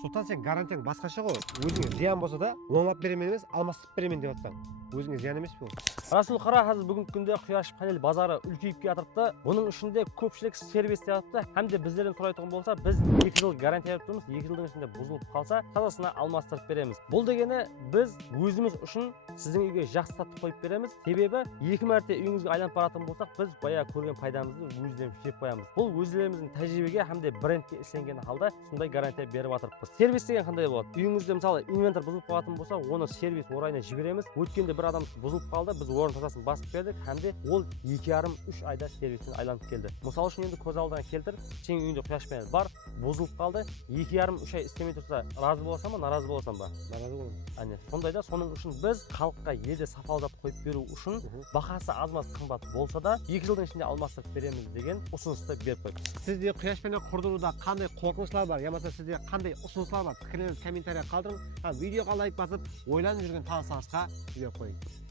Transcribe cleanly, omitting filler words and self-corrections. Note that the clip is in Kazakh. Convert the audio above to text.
Сұлтан, сен гарантияң басқаша ғой. Өзіңе зиян болса да, оңлап беремен емес, алмастырып беремен деп жатсаң. Өзіңе зиян емес пе ол? Расул қара, қазір бүгінгі күнде құяш панель базары үлкейіп келатырды. Бұның ішінде көпшілік сервис deyapti. Hamda bizlerden so'raydigan bo'lsa, biz 2 yil garantiya berib turibmiz. 2 yilning ichida buzilib qolsa, тазасына алмастырып береміз. Бұл дегені біз өзіміз үшін сіздің үйге жақсы сатып қойып береміз. Себебі 2 мәрте үйіңізге айланып баратын болсақ, біз бая көрген пайдамызды өздеріміз жеп қоямыз. Бұл өздеріміздің тәжірибеге һәм брендке ісенген халда сондай гарантия беріп жатырмыз. Сервис деген қандай болады? Үйіңізде мысалы инвентор бұзылып қалатын болса, оны сервис орайына жібереміз. Өткенде бір адам бұзылып қалды, біз орын тазасын басып бердік, һәм ол 2,5-3 айда сервистен айланып келді. Мысалы үшін енді көз алдына келтір, сенің үйіңде құяш панель бар, бұзылып қалды, 2,5-3 ай істемей тұрса, разы боласың ба, наразы боласың ба? Наразы боламын. Әне, сондайда соның үшін біз халыққа елде сапалдап қойып беру үшін бағасы аз-маз қымбат болса да 2 жылдың ішінде алмастырып береміз деген ұсынысты беріп қойдық. Сізде құяш панель құрдыруда қандай қорқынышлар бар, ямаса сізде қандай ұсыныстар бар, пікірлеріңізді комментария қалдырыңыз. Видеоға лайк басып, ойланып жүрген таныстарыңызға жіберіп қойыңыз.